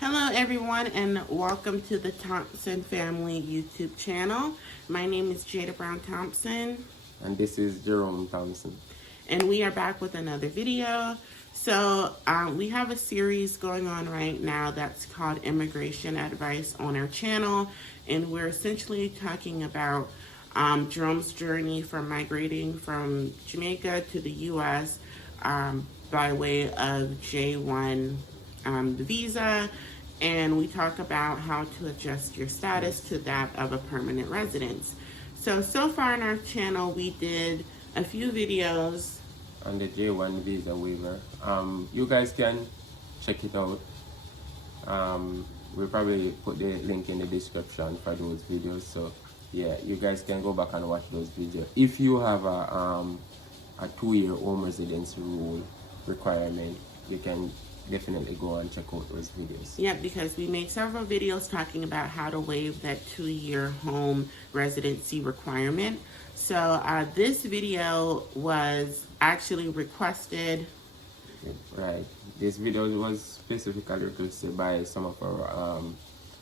Hello everyone and welcome to the Thompson Family YouTube channel. My name is Jada Brown Thompson. And this is Jerome Thompson. And we are back with another video. So we have a series going on right now that's called Immigration Advice on our channel. And we're essentially talking about Jerome's journey from migrating from Jamaica to the U.S. By way of J1 visa. And we talk about how to adjust your status to that of a permanent residence. So far on our channel, we did a few videos on the J1 visa waiver. You guys can check it out. We'll probably put the link in the description for those videos. So yeah, you guys can go back and watch those videos. If you have a 2-year home residence rule requirement, you can definitely go and check out those videos. Yeah, because we made several videos talking about how to waive that 2-year home residency requirement. So this video was actually requested. Right. This video was specifically requested by some of our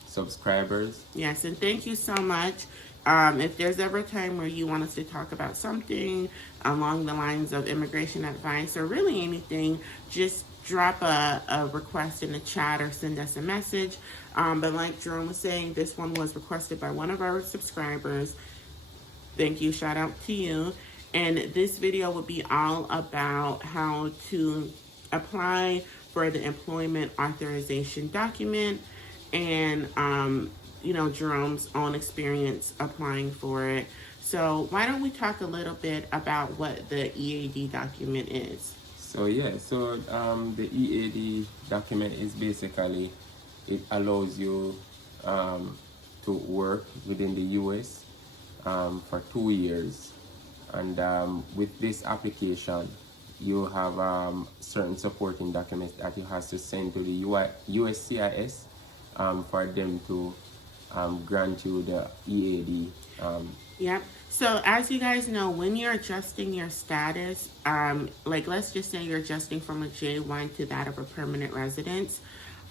subscribers. Yes, and thank you so much. If there's ever a time where you want us to talk about something along the lines of immigration advice or really anything, just drop a request in the chat or send us a message. But like Jerome was saying, this one was requested by one of our subscribers. Thank you, shout out to you. And this video will be all about how to apply for the employment authorization document and Jerome's own experience applying for it. So why don't we talk a little bit about what the EAD document is? So the EAD document is basically, it allows you to work within the US for 2 years. And with this application, you have certain supporting documents that you have to send to the USCIS for them to grant you the EAD. Yep. So as you guys know, when you're adjusting your status, like let's just say you're adjusting from a J1 to that of a permanent residence,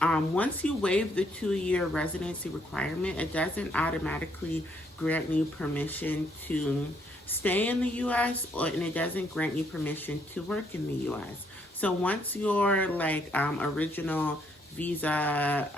once you waive the 2-year residency requirement, it doesn't automatically grant you permission to stay in the U.S. and it doesn't grant you permission to work in the U.S. So once your original visa,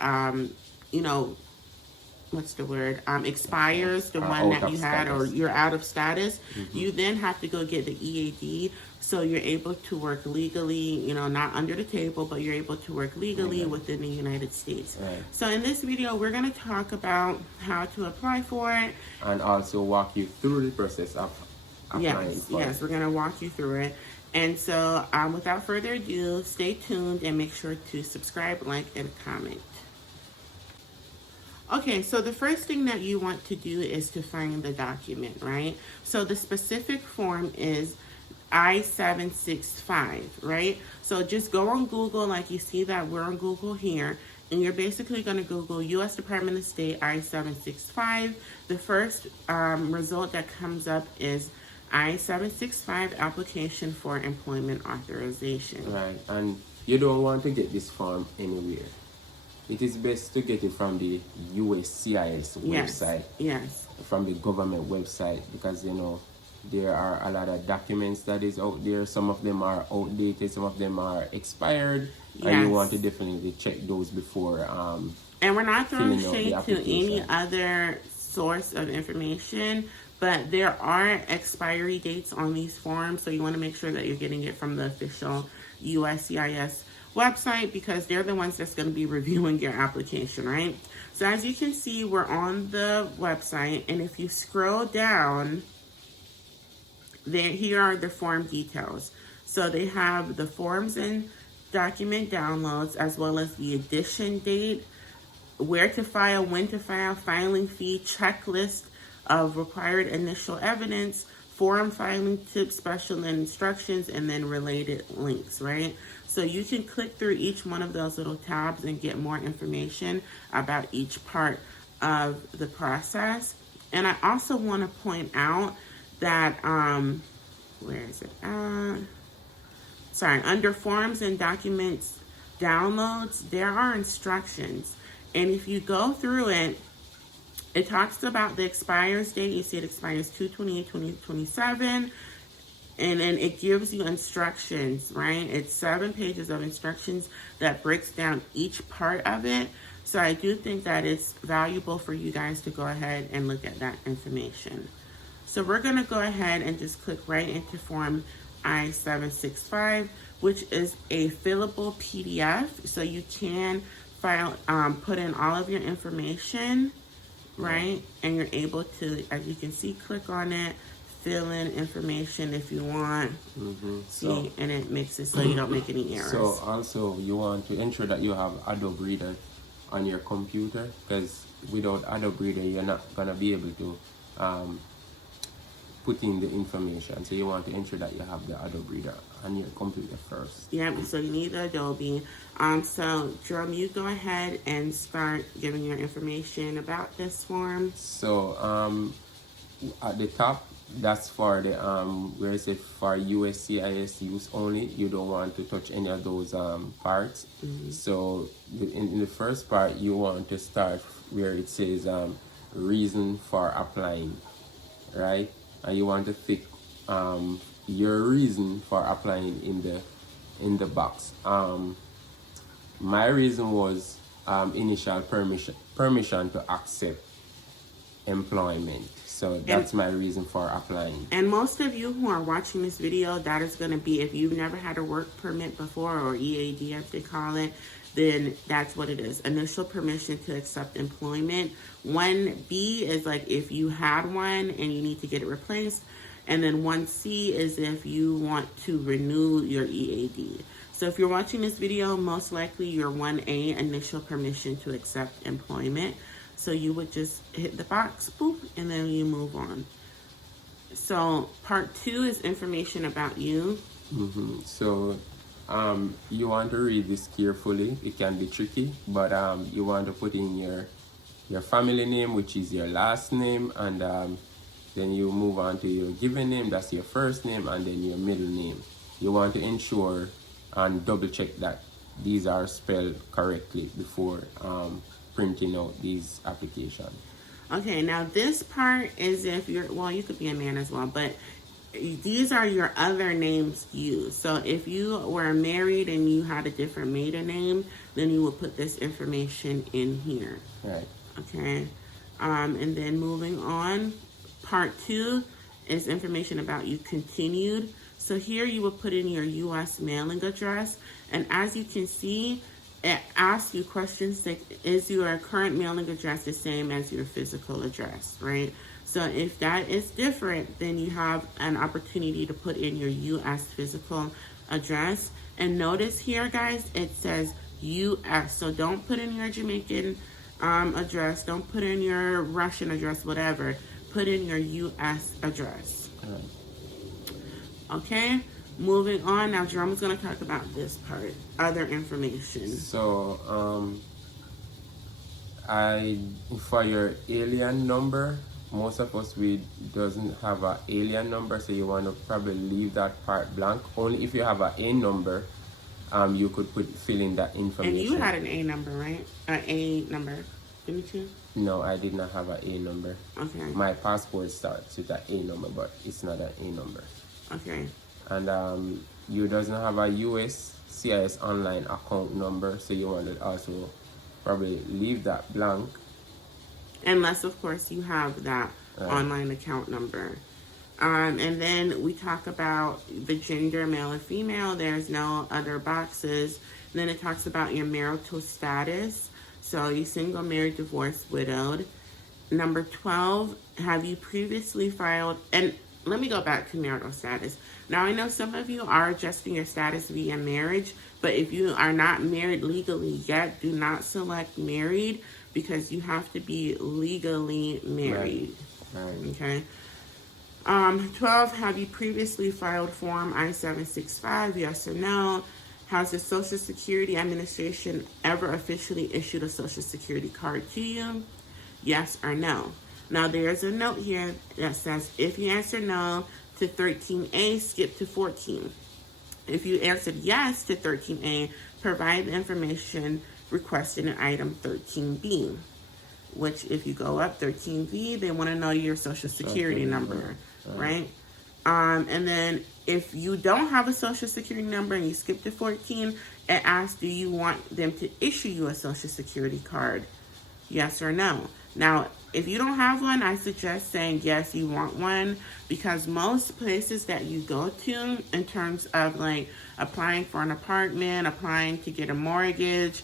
expires, the one that you had, or you're out of status, you then have to go get the EAD so you're able to work legally, not under the table, but you're able to work legally within the United States. Right. So in this video, we're going to talk about how to apply for it. And also walk you through the process of applying for it. Yes, we're going to walk you through it. And so without further ado, stay tuned and make sure to subscribe, like, and comment. Okay, so the first thing that you want to do is to find the document, right? So the specific form is I-765, right? So just go on Google, like you see that we're on Google here, and you're basically going to Google U.S. Department of State I-765. The first result that comes up is I-765 application for employment authorization. Right, and you don't want to get this form anywhere. It is best to get it from the USCIS website. Yes. From the government website, because there are a lot of documents that is out there. Some of them are outdated, some of them are expired, and you want to definitely check those before. And we're not throwing shade to any other source of information, but there are expiry dates on these forms, so you want to make sure that you're getting it from the official USCIS website, because they're the ones that's going to be reviewing your application, right? So as you can see, we're on the website, and if you scroll down, here are the form details. So they have the forms and document downloads, as well as the edition date, where to file, when to file, filing fee, checklist of required initial evidence, form filing tips, special instructions, and then related links, right? So you can click through each one of those little tabs and get more information about each part of the process. And I also want to point out that, where is it? Under forms and documents downloads, there are instructions. And if you go through it, it talks about the expires date. You see it expires 2/28/2027. And then it gives you instructions, right? It's 7 pages of instructions that breaks down each part of it. So I do think that it's valuable for you guys to go ahead and look at that information. So we're going to go ahead and just click right into Form I-765, which is a fillable PDF. So you can file, put in all of your information, right? And you're able to, as you can see, click on it, fill in information if you want. See, and it makes it so you don't make any errors. So also you want to ensure that you have Adobe Reader on your computer, because without Adobe Reader you're not gonna be able to put in the information. So you want to ensure that you have the Adobe Reader on your computer first. Yeah, so you need the Adobe. So Jerome, you go ahead and start giving your information about this form. So at the top, that's for the where is it for USCIS use only. You don't want to touch any of those parts. So in the first part, you want to start where it says reason for applying, right? And you want to pick your reason for applying in the box. My reason was initial permission to accept employment. So that's my reason for applying. And most of you who are watching this video, that is going to be, if you've never had a work permit before, or EAD as they call it, then that's what it is. Initial permission to accept employment. 1B is like if you had one and you need to get it replaced. And then 1C is if you want to renew your EAD. So if you're watching this video, most likely your 1A, initial permission to accept employment. So you would just hit the box, boop, and then you move on. So part 2 is information about you. So you want to read this carefully. It can be tricky, but you want to put in your family name, which is your last name, and then you move on to your given name, that's your first name, and then your middle name. You want to ensure and double check that these are spelled correctly before printing out these applications. Okay, now this part is if you're, well, you could be a man as well, but these are your other names used. So if you were married and you had a different maiden name, then you would put this information in here. Right. Okay, and then moving on, part 2 is information about you continued. So here you will put in your U.S. mailing address, and as you can see, it asks you questions like, is your current mailing address the same as your physical address, right? So if that is different, then you have an opportunity to put in your U.S. physical address. And notice here, guys, it says U.S. So don't put in your Jamaican address. Don't put in your Russian address, whatever. Put in your U.S. address. Okay? Moving on, now Jerome is going to talk about this part, other information. So, for your alien number, most of us, we doesn't have an alien number, so you want to probably leave that part blank. Only if you have an A number, you could fill in that information. And you had an A number, right? An A number, didn't you? No, I did not have an A number. Okay. My passport starts with an A number, but it's not an A number. Okay. And you doesn't have a USCIS online account number, so you want to also probably leave that blank. Unless, of course, you have that online account number. And then we talk about the gender, male or female. There's no other boxes. And then it talks about your marital status. So you single, married, divorced, widowed. Number 12, have you previously filed, and let me go back to marital status. Now, I know some of you are adjusting your status via marriage, but if you are not married legally yet, do not select married because you have to be legally married. Right. Okay. 12, have you previously filed Form I-765, yes or no? Has the Social Security Administration ever officially issued a Social Security card to you? Yes or no? Now, there's a note here that says, if you answer no to 13A, skip to 14. If you answered yes to 13A, provide the information requested in item 13B, which if you go up 13B, they want to know your social security number, right? And then if you don't have a social security number and you skip to 14, it asks, do you want them to issue you a social security card? Yes or no. Now, if you don't have one, I suggest saying yes, you want one, because most places that you go to in terms of like applying for an apartment, applying to get a mortgage,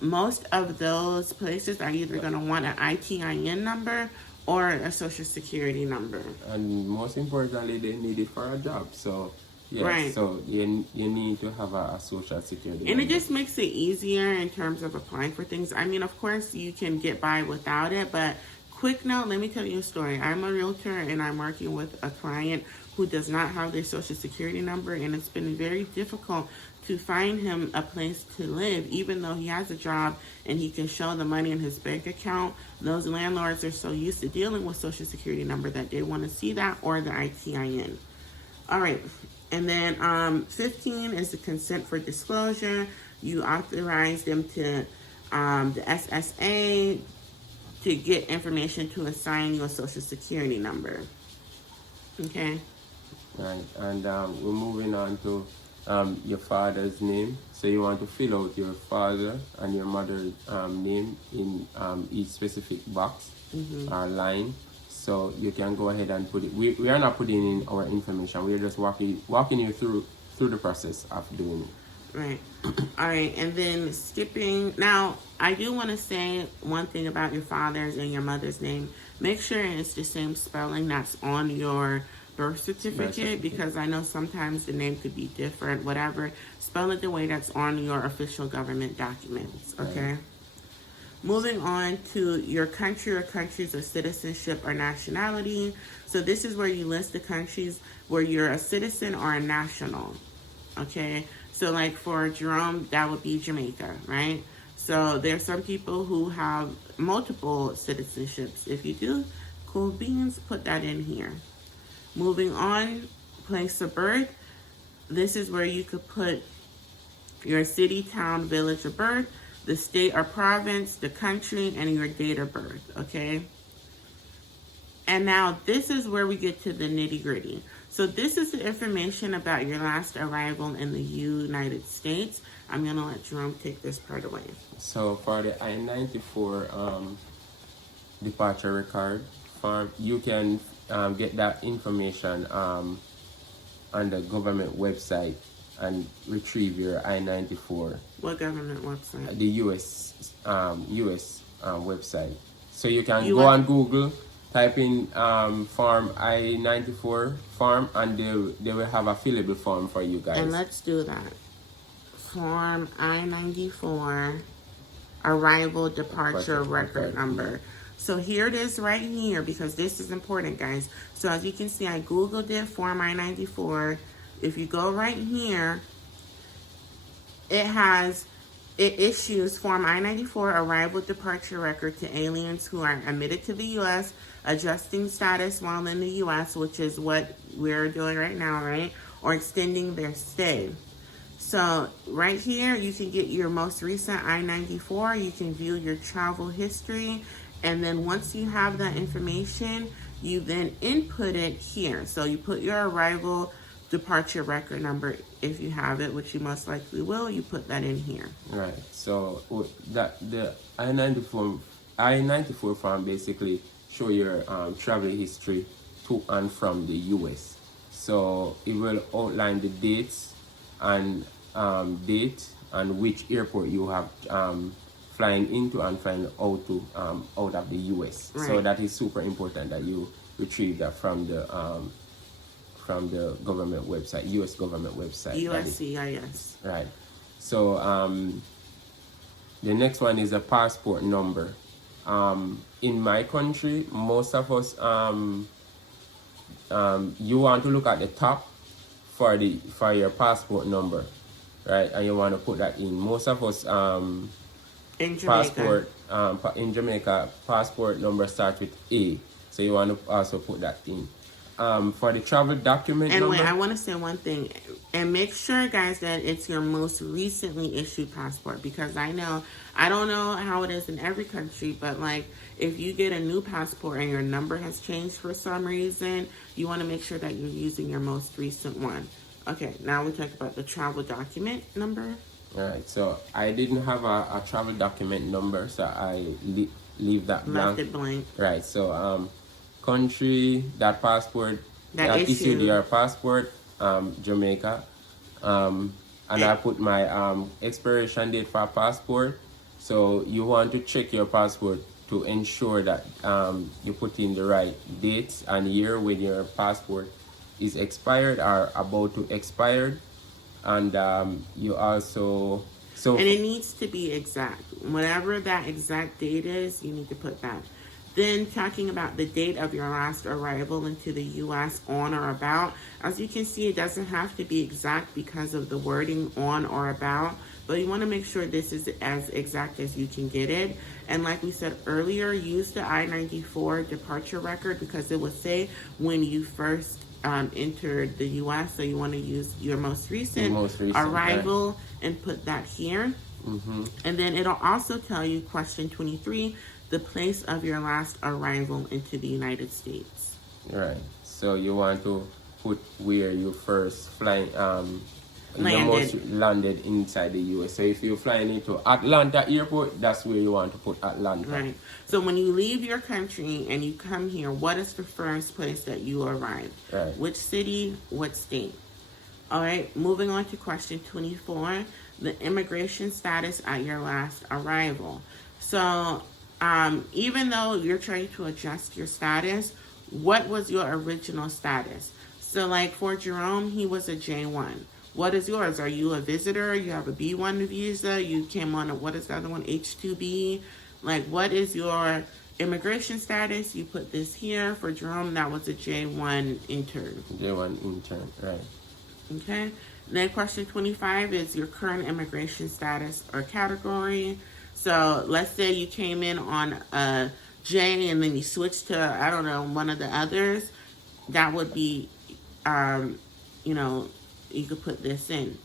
most of those places are either going to want an ITIN number or a social security number. And most importantly, they need it for a job. So, yes, right. So you need to have a social security and number. It just makes it easier in terms of applying for things. I mean, of course, you can get by without it, but quick note, let me tell you a story. I'm a realtor and I'm working with a client who does not have their social security number, and it's been very difficult to find him a place to live, even though he has a job and he can show the money in his bank account. Those landlords are so used to dealing with social security number that they want to see that or the ITIN. All right. And then 15 is the consent for disclosure. You authorize them to the SSA to get information to assign you a social security number. Okay. Right. And we're moving on to your father's name. So you want to fill out your father and your mother's name in each specific box or line. So you can go ahead and put it. We are not putting in our information. We are just walking you through the process of doing it. Right. All right. And then skipping. Now, I do want to say one thing about your father's and your mother's name. Make sure it's the same spelling that's on your birth certificate, because I know sometimes the name could be different, whatever. Spell it the way that's on your official government documents, okay? Right. Moving on to your country or countries of citizenship or nationality. So this is where you list the countries where you're a citizen or a national, okay? So like for Jerome, that would be Jamaica, right? So there's some people who have multiple citizenships. If you do, cool beans, put that in here. Moving on, place of birth. This is where you could put your city, town, village of birth, the state or province, the country, and your date of birth, okay? And now this is where we get to the nitty gritty. So this is the information about your last arrival in the United States. I'm gonna let Jerome take this part away. So for the I-94 departure record form, you can get that information on the government website and retrieve your I-94. What government website? The US website. So you can go on Google, type in form I-94 form, and they will have a fillable form for you guys. And let's do that. Form I-94 arrival departure record number. So here it is right here, because this is important, guys. So as you can see, I Googled it, Form I-94. If you go right here, it issues Form I-94 arrival departure record to aliens who are admitted to the U.S., adjusting status while in the U.S., which is what we're doing right now, right? Or extending their stay. So right here, you can get your most recent I-94. You can view your travel history. And then once you have that information, you then input it here. So you put your arrival departure record number if you have it, which you most likely will. You put that in here. Right. So that the I-94 form basically show your travel history to and from the U.S. So it will outline the dates and which airport you have flying into and flying out to out of the U.S. Right. So that is super important that you retrieve that from the government website, U.S. government website. USCIS. Right. So the next one is a passport number. In my country, most of us you want to look at the top for your passport number, right? And you want to put that in. Most of us in Jamaica, passport number starts with A, so you want to also put that in. For the travel document And number. wait, I want to say one thing. And make sure, guys, that it's your most recently issued passport. Because I don't know how it is in every country, but like if you get a new passport and your number has changed for some reason, you want to make sure that you're using your most recent one. Okay, now we talk about the travel document number. All right, so I didn't have a travel document number, so I leave that blank. Left it blank. Right, so country, that passport, that issued your passport, Jamaica, and I put my expiration date for a passport. So you want to check your passport to ensure that you put in the right dates and year when your passport is expired or about to expire. And you also and it needs to be exact. Whatever that exact date is, you need to put that. Then talking about the date of your last arrival into the U.S. on or about. As you can see, it doesn't have to be exact because of the wording on or about, but you want to make sure this is as exact as you can get it. And like we said earlier, use the I-94 departure record because it will say when you first entered the U.S. So you want to use your most recent arrival, right, and put that here. And then it'll also tell you, question 23, the place of your last arrival into the United States. Right. So you want to put where you first landed inside the US. So if you're flying into Atlanta airport, that's where you want to put Atlanta. Right. So when you leave your country and you come here, what is the first place that you arrived? Right. Which city, what state? All right, moving on to question 24, the immigration status at your last arrival. So even though you're trying to adjust your status, what was your original status? So like for Jerome, he was a J1. What is yours? Are you a visitor? You have a B1 visa? You came on what is the other one? H2B? Like what is your immigration status? You put this here. For Jerome, that was a J1 intern. J1 intern, right. Okay. Then question 25 is your current immigration status or category. So let's say you came in on a J and then you switched to, I don't know, one of the others. That would be, you could put this in.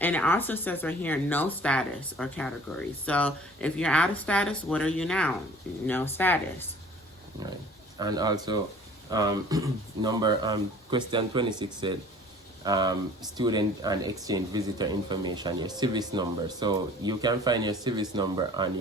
And it also says right here, no status or category. So if you're out of status, what are you now? No status. Right. And also, question 26 said, student and exchange visitor information, your service number. So you can find your service number on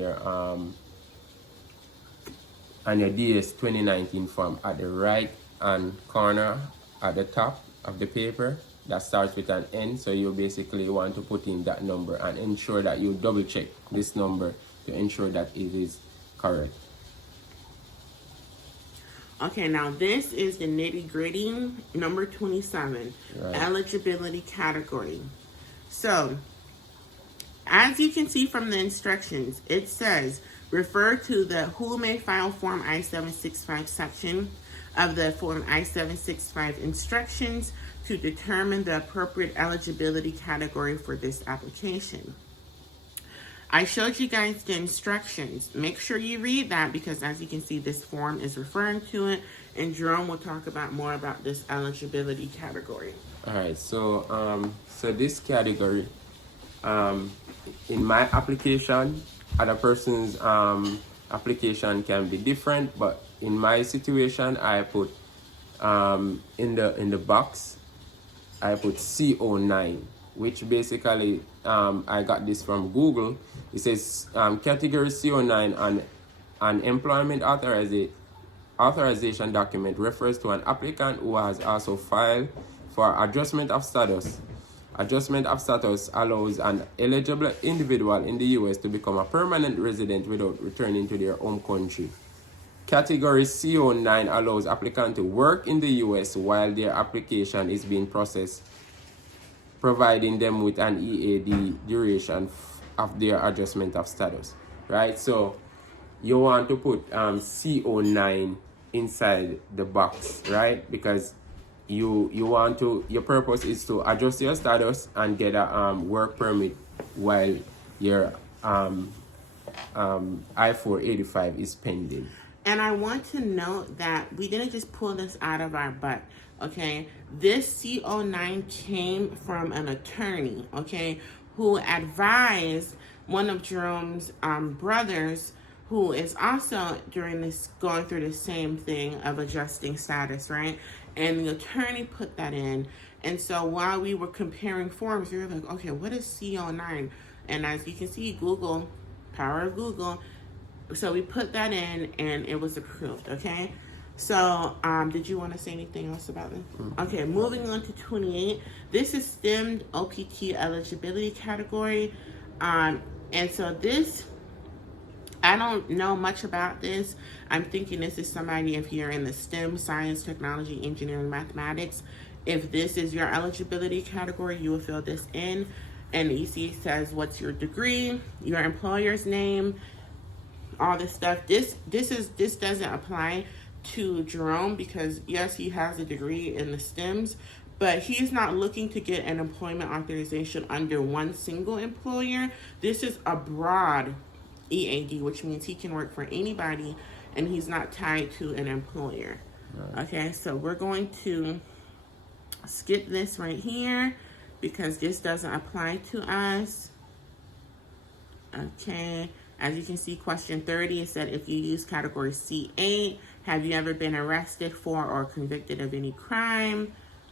your DS 2019 form at the right hand corner at the top of the paper. That starts with an N, so you basically want to put in that number and ensure that you double check this number to ensure that it is correct. Okay, now this is the nitty gritty, number 27, right. Eligibility category. So, as you can see from the instructions, it says, refer to the who may file Form I-765 section of the Form I-765 instructions to determine the appropriate eligibility category for this application. I showed you guys the instructions. Make sure you read that because as you can see, this form is referring to it, and Jerome will talk about more about this eligibility category. All right, so this category, in my application, other person's application can be different, but in my situation, I put in the box, I put CO9, which basically I got this from Google. It says category CO9 on employment authorization document refers to an applicant who has also filed for adjustment of status. Adjustment of status allows an eligible individual in the U.S. to become a permanent resident without returning to their home country. Category CO9 allows applicants to work in the U.S. while their application is being processed, providing them with an EAD duration of their adjustment of status, right? So you want to put CO9 inside the box, right? Because you want to, your purpose is to adjust your status and get a work permit while your I-485 is pending. And I want to note that we didn't just pull this out of our butt, okay? This CO9 came from an attorney, okay, who advised one of Jerome's brothers, who is also going through the same thing of adjusting status, right? And the attorney put that in. And so while we were comparing forms, we were like, okay, what is CO9? And as you can see, Google, power of Google. So we put that in and it was approved, okay? So did you want to say anything else about this? Okay, moving on to 28. This is STEM OPT eligibility category. And so this, I don't know much about this. I'm thinking this is somebody, if you're in the STEM, science, technology, engineering, mathematics, if this is your eligibility category, you will fill this in. And you see it says, what's your degree, your employer's name, all this stuff. This doesn't apply to Jerome because yes, he has a degree in the STEMs, but he's not looking to get an employment authorization under one single employer. This is a broad EAD, which means he can work for anybody and he's not tied to an employer. Right. Okay, so we're going to skip this right here because this doesn't apply to us. Okay, as you can see, question 30, it said, if you use category C8, have you ever been arrested for or convicted of any crime?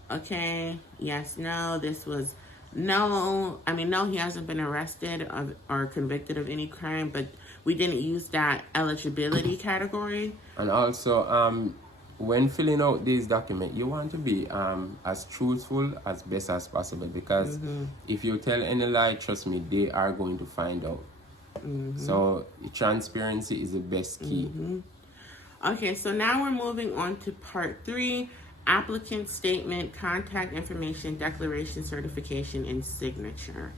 Okay, yes, no, this was no. I mean, no, he hasn't been arrested or convicted of any crime, but we didn't use that eligibility category. And also, when filling out this document, you want to be as truthful as best as possible because if you tell any lie, trust me, they are going to find out. So transparency is the best key. Okay, so now we're moving on to part 3, applicant statement, contact information, declaration, certification, and signature.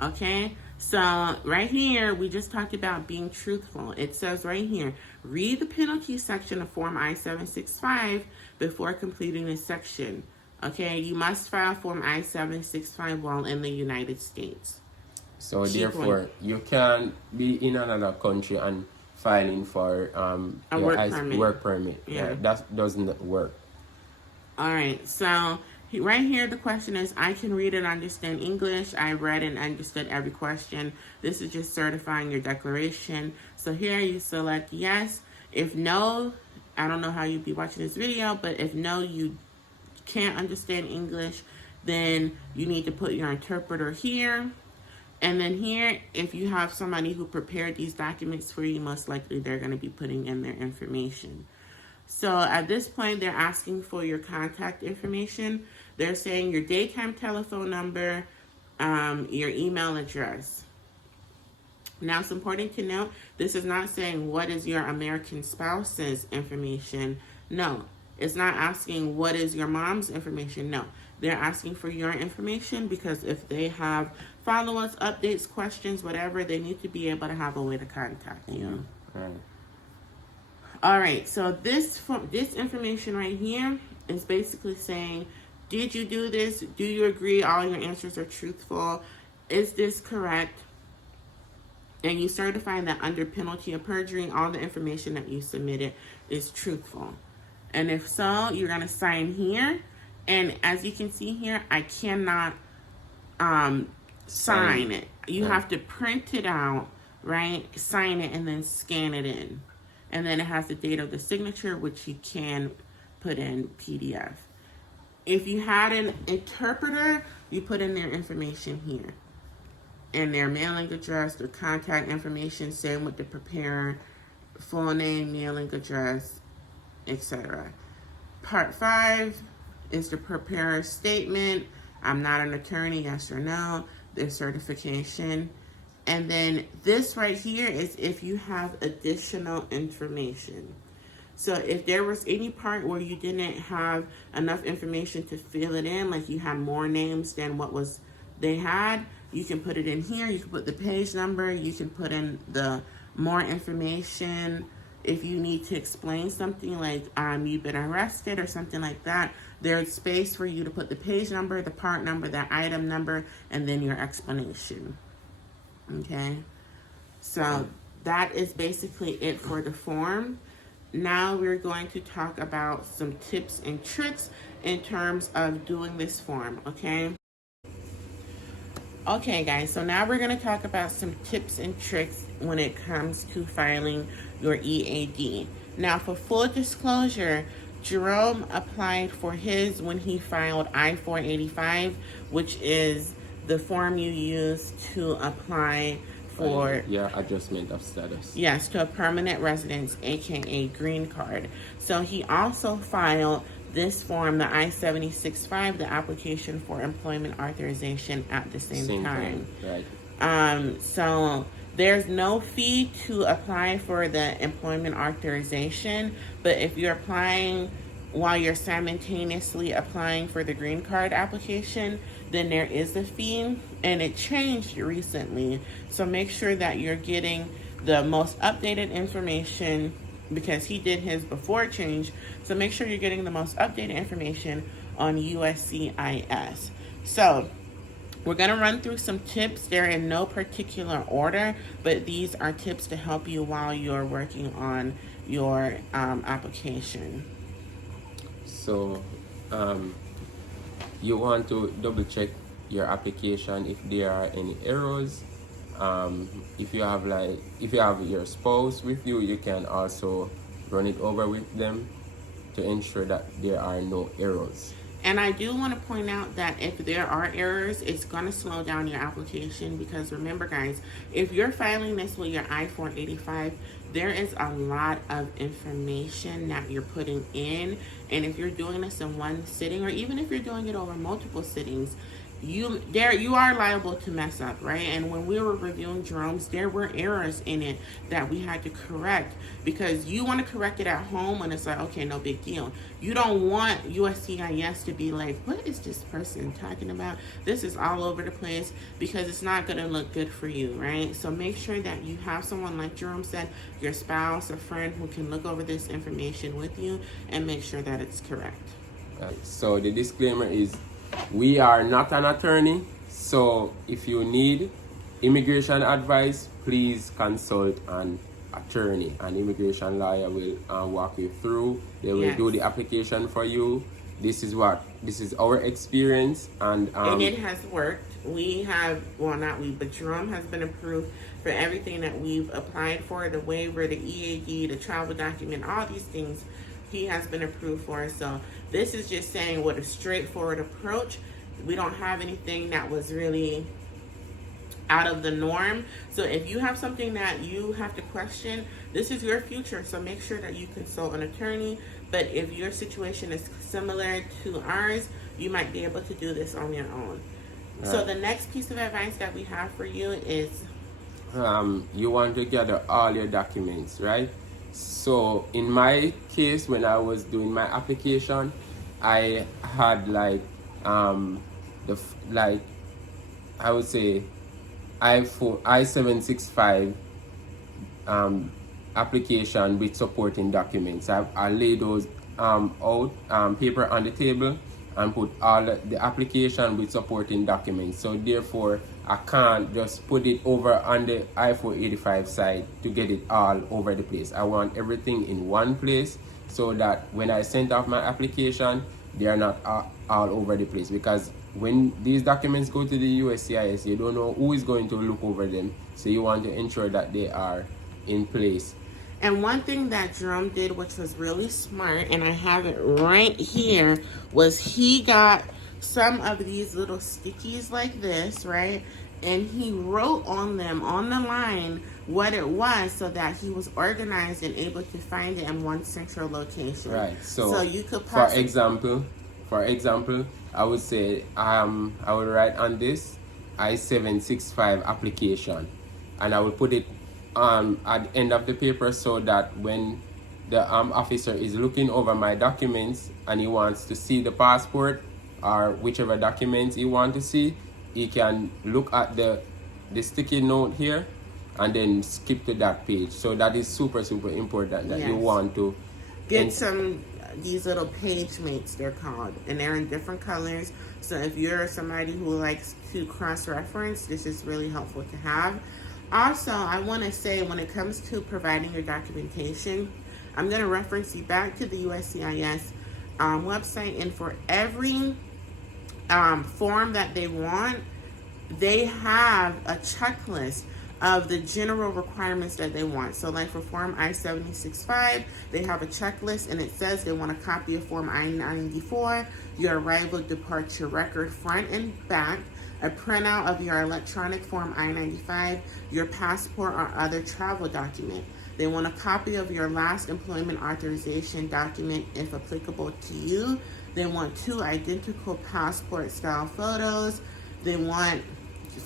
Okay, so right here, we just talked about being truthful. It says right here, read the penalty section of Form I-765 before completing this section. Okay, you must file Form I-765 while in the United States. So therefore, you can be in another country and filing for a work permit. Yeah, that doesn't work. All right, so right here the question is, I can read and understand English. I read and understood every question. This is just certifying your declaration. So here you select yes. If no, I don't know how you'd be watching this video, but if no, you can't understand English, then you need to put your interpreter here. And then here, if you have somebody who prepared these documents for you, most likely they're going to be putting in their information. So at this point, they're asking for your contact information. They're saying your daytime telephone number, your email address. Now, it's important to note, this is not saying what is your American spouse's information. No, it's not asking what is your mom's information. No, they're asking for your information because if they have follow-ups, updates, questions, whatever, they need to be able to have a way to contact you. Right. All right, so this information right here is basically saying, did you do this? Do you agree all your answers are truthful? Is this correct? And you certify that under penalty of perjury, all the information that you submitted is truthful. And if so, you're going to sign here. And as you can see here, I cannot sign it. You have to print it out, right? Sign it and then scan it in. And then it has the date of the signature, which you can put in PDF. If you had an interpreter, you put in their information here. And their mailing address, their contact information, same with the preparer, full name, mailing address, etc. Part 5 is the preparer's statement. I'm not an attorney, yes or no. Their certification. And then this right here is if you have additional information. So if there was any part where you didn't have enough information to fill it in, like you had more names than what they had, you can put it in here. You can put the page number. You can put in the more information. If you need to explain something like you've been arrested or something like that, there's space for you to put the page number, the part number, the item number, and then your explanation. Okay, so that is basically it for the form. now we're going to talk about some tips and tricks in terms of doing this form, okay? Okay, guys, so now we're going to talk about some tips and tricks when it comes to filing your EAD. Now, for full disclosure, Jerome applied for his when he filed I-485, which is the form you use to apply for adjustment of status. Yes, to a permanent residence, aka green card. So he also filed this form, the I-765, the application for employment authorization, at the same time. Right. So there's no fee to apply for the employment authorization, but if you're applying while you're simultaneously applying for the green card application, then there is a fee, and it changed recently. So make sure that you're getting the most updated information, because he did his before change. So make sure you're getting the most updated information on USCIS. So we're going to run through some tips. They're in no particular order, but these are tips to help you while you're working on your application. So you want to double check your application if there are any errors. If you have your spouse with you, you can also run it over with them to ensure that there are no errors. And I do want to point out that if there are errors, it's going to slow down your application, because remember, guys, if you're filing this with your I-485, there is a lot of information that you're putting in. And if you're doing this in one sitting, or even if you're doing it over multiple sittings, you are liable to mess up, right? And when we were reviewing Jerome's, there were errors in it that we had to correct, because you want to correct it at home and it's like, okay, no big deal. You don't want USCIS to be like, what is this person talking about? This is all over the place, because it's not going to look good for you, right? So make sure that you have someone, like Jerome said, your spouse, a friend, who can look over this information with you and make sure that it's correct. So the disclaimer is, we are not an attorney, so if you need immigration advice, please consult an attorney. An immigration lawyer will walk you through. They will do the application for you. This is our experience, and it has worked. We have, well, not we, but Jerome has been approved for everything that we've applied for, the waiver, the EAD, the travel document, all these things he has been approved for. So this is just saying, with a straightforward approach. We don't have anything that was really out of the norm. So if you have something that you have to question, this is your future. So make sure that you consult an attorney. But if your situation is similar to ours, you might be able to do this on your own. Right. So the next piece of advice that we have for you is, you want to gather all your documents, right? So in my case, when I was doing my application, I had I would say I-765 application with supporting documents. I laid those out, paper on the table, and put all the application with supporting documents. So therefore, I can't just put it over on the I-485 side to get it all over the place. I want everything in one place, so that when I send off my application, they are not all over the place. Because when these documents go to the USCIS, you don't know who is going to look over them. So you want to ensure that they are in place. And one thing that Jerome did, which was really smart, and I have it right here, was he got some of these little stickies like this, right? And he wrote on them, on the line, what it was, so that he was organized and able to find it in one central location. Right. So you could for example, I would say I would write on this I-765 application, and I will put it at the end of the paper, so that when the officer is looking over my documents and he wants to see the passport or whichever documents he wants to see, he can look at the sticky note here and then skip to that page. So that is super important, that you want to get these little page mates, they're called, and they're in different colors. So if you're somebody who likes to cross-reference, this is really helpful to have. Also, I want to say, when it comes to providing your documentation, I'm going to reference you back to the USCIS website, and for every form that they want, they have a checklist of the general requirements that they want. So like for Form I-765, they have a checklist, and it says they want a copy of Form I-94, your arrival departure record front and back, a printout of your electronic Form I-95, your passport or other travel document. They want a copy of your last employment authorization document if applicable to you. They want 2 identical passport style photos. They want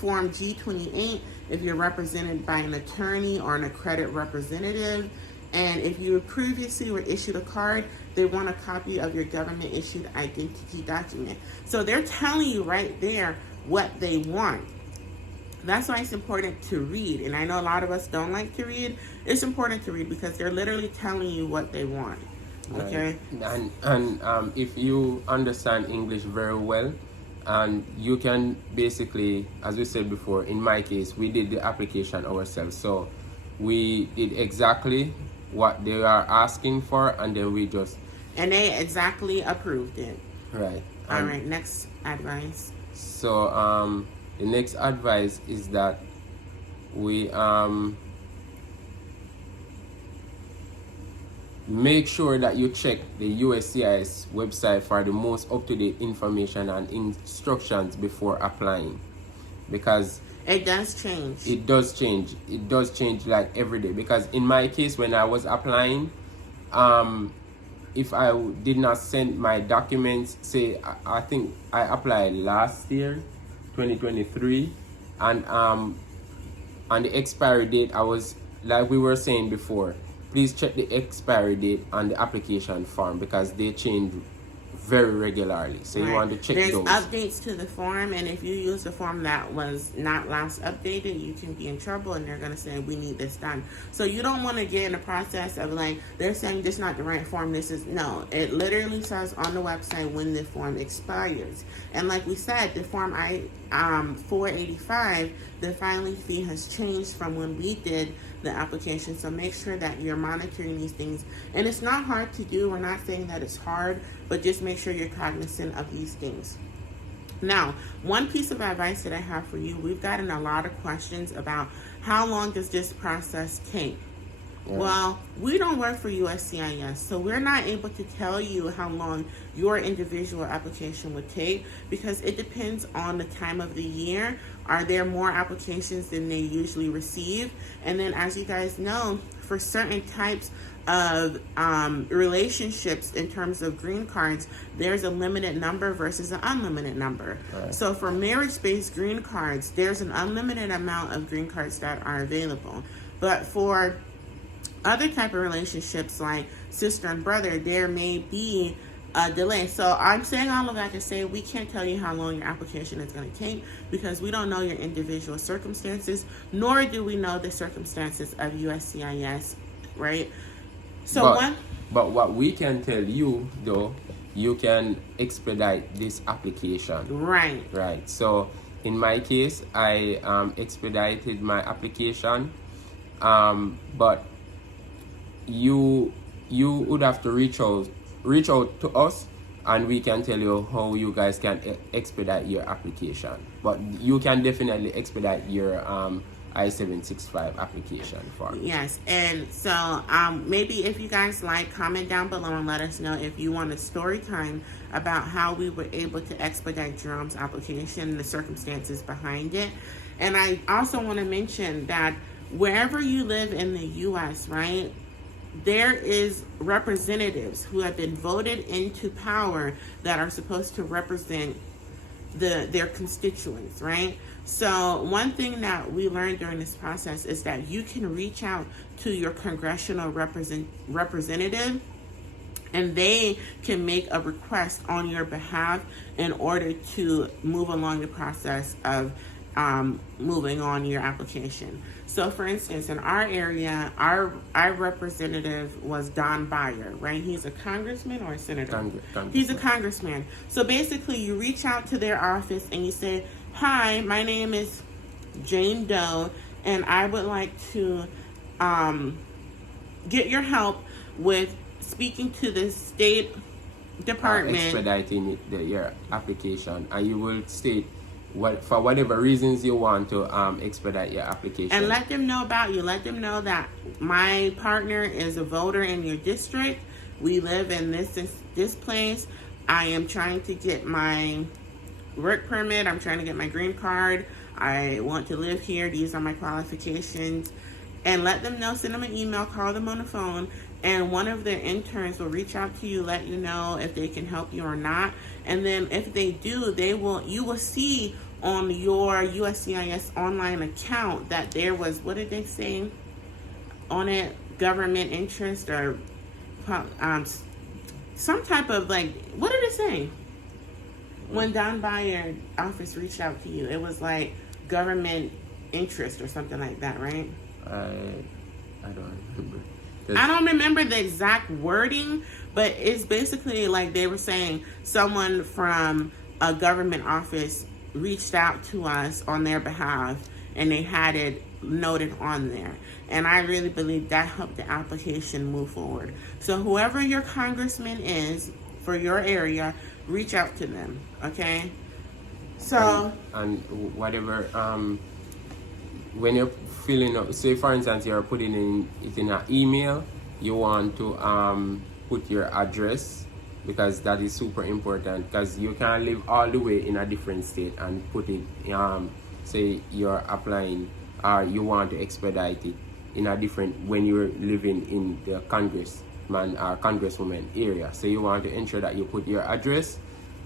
Form G28 if you're represented by an attorney or an accredited representative. And if you previously were issued a card, they want a copy of your government issued identity document. So they're telling you right there what they want. That's why it's important to read. And I know a lot of us don't like to read. It's important to read because they're literally telling you what they want. Okay? Right. And if you understand English very well, and you can basically, as we said before, in my case, we did the application ourselves. So we did exactly what they are asking for, and then we just... And they exactly approved it. Right. All right, next advice. So the next advice is that we make sure that you check the USCIS website for the most up-to-date information and instructions before applying, because it does change. It does change. It does change like every day. Because in my case, when I was applying, if I did not send my documents, say I think I applied last year, 2023, and on the expiry date, I was, like we were saying before, please check the expiry date on the application form because they change very regularly. So you want to check There's those. updates to the form, and if you use a form that was not last updated, you can be in trouble, and they're going to say, we need this done. So you don't want to get in the process of like, they're saying this is not the right form. This is, no. It literally says on the website when the form expires. And like we said, the form I-485, the filing fee has changed from when we did the application. So make sure that you're monitoring these things. And it's not hard to do. We're not saying that it's hard, but just make sure you're cognizant of these things. Now, one piece of advice that I have for you, we've gotten a lot of questions about how long does this process take? Yeah. Well, we don't work for USCIS, so we're not able to tell you how long your individual application would take because it depends on the time of the year. Are there more applications than they usually receive? And then, as you guys know, for certain types of relationships in terms of green cards, there's a limited number versus an unlimited number. Right. So for marriage-based green cards, there's an unlimited amount of green cards that are available. But for other type of relationships like sister and brother, there may be a delay. So I'm saying all of that to say we can't tell you how long your application is going to take because we don't know your individual circumstances, nor do we know the circumstances of USCIS, right? So but what we can tell you though, you can expedite this application. Right. Right. So in my case, I expedited my application, but you would have to reach out to us, and we can tell you how you guys can expedite your application. But you can definitely expedite your I-765 application form. Yes, and so maybe if you guys like, comment down below and let us know if you want a story time about how we were able to expedite Jerome's application and the circumstances behind it. And I also want to mention that wherever you live in the U.S., right, there is representatives who have been voted into power that are supposed to represent their constituents, right? So one thing that we learned during this process is that you can reach out to your congressional representative and they can make a request on your behalf in order to move along the process of moving on your application. So for instance, in our area, our representative was Don Beyer, right? He's a congressman or a senator? He's a congressman. So basically you reach out to their office and you say, hi, my name is Jane Doe, and I would like to get your help with speaking to the State Department. Expediting your application, and you will state for whatever reasons you want to expedite your application. And let them know about you. Let them know that my partner is a voter in your district. We live in this place. I am trying to get my work permit. I'm trying to get my green card. I want to live here. These are my qualifications. And let them know, send them an email, call them on the phone, and one of their interns will reach out to you, let you know if they can help you or not. And then if they do, you will see on your USCIS online account that there was, what did they say on it, government interest or some type of, like, what did it say? When Don Buyer office reached out to you, it was like government interest or something like that, right? I don't remember. I don't remember the exact wording, but it's basically like they were saying someone from a government office reached out to us on their behalf, and they had it noted on there. And I really believe that helped the application move forward. So whoever your congressman is for your area, reach out to them, okay? So and whatever when you're filling up, say for instance you're putting it in an email, you want to put your address, because that is super important, because you can live all the way in a different state and put it say you're applying or you want to expedite it in a different, when you're living in the congressman or congresswoman area. So you want to ensure that you put your address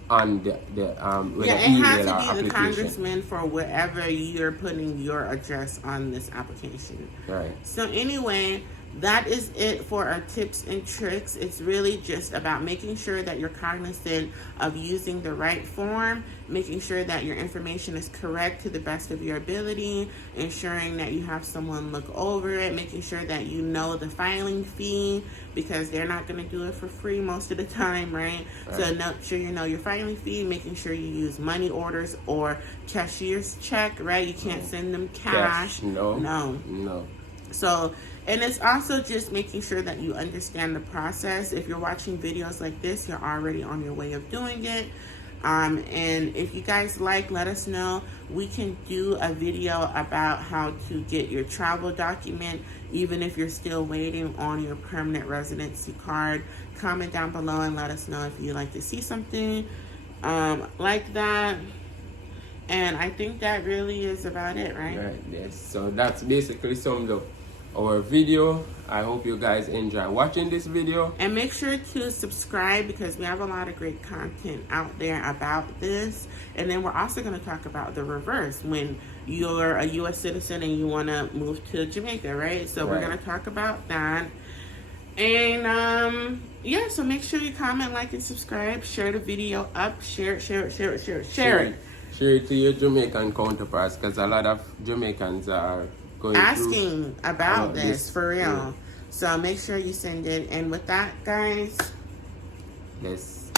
on the yeah, it has to be the congressman for wherever you're putting your address on this application. Right. So anyway, that is it for our tips and tricks. It's really just about making sure that you're cognizant of using the right form, making sure that your information is correct to the best of your ability, ensuring that you have someone look over it, making sure that you know the filing fee, because they're not going to do it for free most of the time, right? So make sure you know your filing fee, making sure you use money orders or cashier's check, right? You can't send them cash. No. So, and it's also just making sure that you understand the process. If you're watching videos like this, you're already on your way of doing it. And if you guys let us know. We can do a video about how to get your travel document, even if you're still waiting on your permanent residency card. Comment down below and let us know if you'd like to see something like that. And I think that really is about it, right? Right, yes. So that's basically summed up our video. I hope you guys enjoy watching this video, and make sure to subscribe, because we have a lot of great content out there about this. And then we're also going to talk about the reverse, when you're a U.S. citizen and you want to move to Jamaica, right? So we're going to talk about that. And yeah, so make sure you comment, like, and subscribe. Share the video up. Share it. Share it to your Jamaican counterparts, because a lot of Jamaicans are asking about this for real. Yeah. So make sure you send it. And with that, guys, let's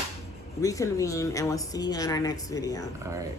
reconvene, and we'll see you in our next video. All right.